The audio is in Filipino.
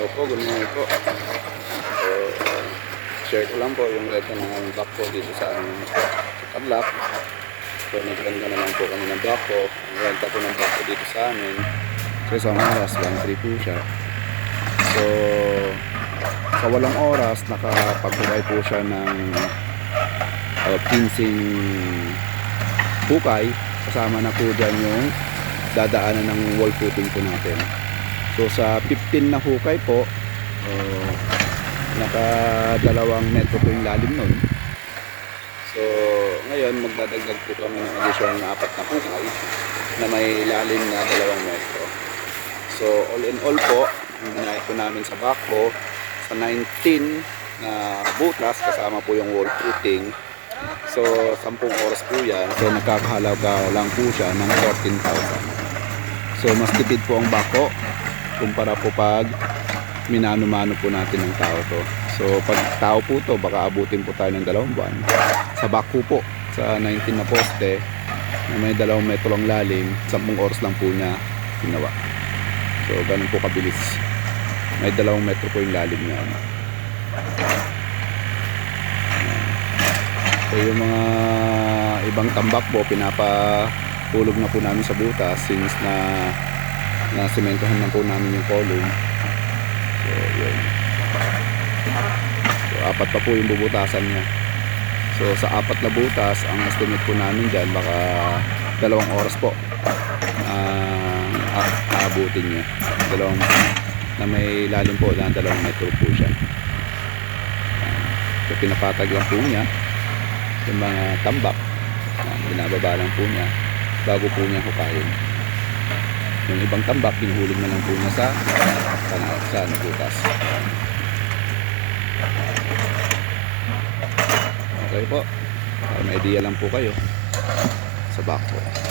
So po, good morning po. So, share ko lang po yung renta ng back po dito sa Tarlac. So, nagrenta na lang po kami ng back po. Ang renta po ng back po dito sa amin. So, isang oras, 1.3 po siya. So, sa 8 oras, nakapagbigay po siya ng 15 hukay. Kasama na po dyan yung dadaanan ng wall footing po natin. So sa 15 na hukay po, naka 2 metro po yung lalim nun. So ngayon magdadagdag po kami ng additional na 4 na hukay na may lalim na 2 metro. So all in all po, ang binayad po namin sa backhoe sa 19 na butas kasama po yung wall footing. So 10 oras po yan. So nagkakahalaga lang po siya ng 14,000. So mas tipid po ang backhoe kumpara po pag minano-mano po natin ng tao to. So pag tao po to, baka abutin po tayo ng 2 buwan. Sa backhoe po, sa 19 na poste na may 2 metro lang lalim, 10 oras lang po niya ginawa. So ganun po kabilis. May 2 metro po yung lalim niya. So yung mga ibang tambak po, pinapahulog na po namin sa butas since na sementohan na po namin yung column. So yun. So 4 pa po yung bubutasan niya. So sa 4 na butas, ang estimate po namin dyan baka 2 oras po aabutin niya. Na may lalim po na 2 metro po siya. So pinapatag lang po niya yung mga tambak, binababa lang po niya bago po niya hukayin. Yung ibang tambak, pinuhulog na lang po niya sa butas. Okay po, may idea lang po kayo sa backhoe.